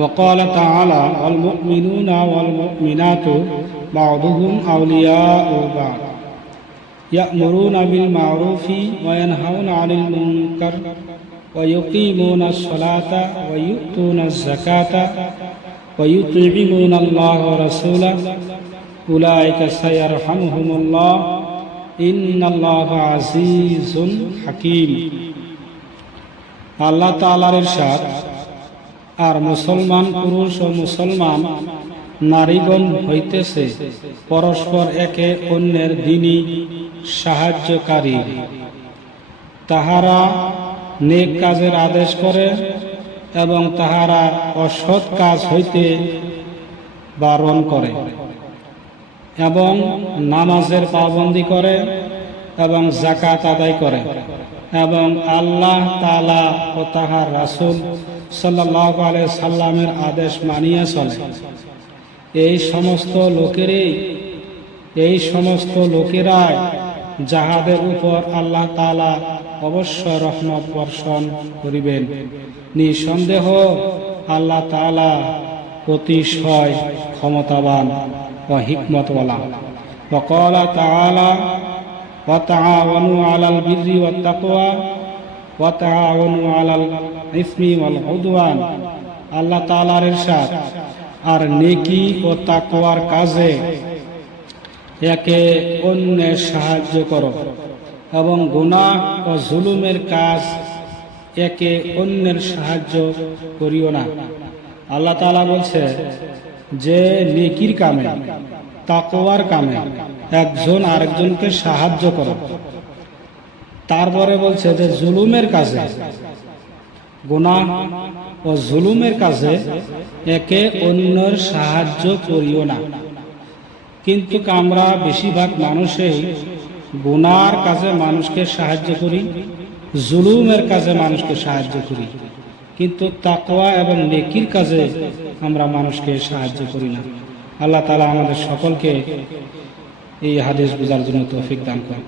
وقال تعالى والمؤمنون والمؤمنات بعضهم أولياء بعض يأمرون بالمعروف وينهون عن المنكر ويقيمون الصلاة ويؤتون الزكاة ويطيعون الله ورسوله أولئك سيرحمهم الله إن الله عزيز حكيم আল্লাহ তাআলার ইরশাদ আর মুসলমান পুরুষ ও মুসলমান নারীগণ হইতেছে পরস্পর একে অন্যের দ্বীনী সাহায্যকারী। তাহারা নেক কাজের আদেশ করে এবং তাহারা অসৎ কাজ হইতে বারণ করে এবং নামাজের পাবন্দী করে এবং যাকাত আদায় করে এবং আল্লাহ তাআলা ও তাহার রাসূল সাল্লাল্লাহু আলাইহি সাল্লামের আদেশ মানিয়া চলে। এই সমস্ত লোকেরাই যাহাদের উপর আল্লাহ তাআলা অবশ্য রহমত বর্ষণ করিবেন। নিঃসন্দেহ আল্লাহ তাআলা অতিশয় ক্ষমতাবান ও হিকমতওয়ালা। وقال تعالى وتعاونوا على البر والتقوى وتعاونوا على الإثم والعدوان। আল্লাহ তাআলার ইরশাদ আর নেকি ও তাকওয়ার কাজে একে অন্যের সাহায্য করো এবং গুনাহ ও জুলুমের কাজ একে অন্যের সাহায্য করিও না। আল্লাহ তাআলা বলছে যে নেকির কামে তাকওয়ার কামে একজন আরেকজনকে সাহায্য করো। তারপরে বলছে যে জুলুমের কাজে, গুনাহ ও জুলুমের কাজে একে অন্যের সাহায্য করিও না। কিন্তু আমরা বেশিরভাগ মানুষই গুনার কাজে মানুষকে সাহায্য করি, জুলুমের কাজে মানুষকে সাহায্য করি, কিন্তু তাকওয়া এবং নেকির কাজে আমরা মানুষকে সাহায্য করি না। আল্লাহ তাআলা আমাদের সকলকে এই হাদিস বোঝার জন্য তৌফিক দান করুন।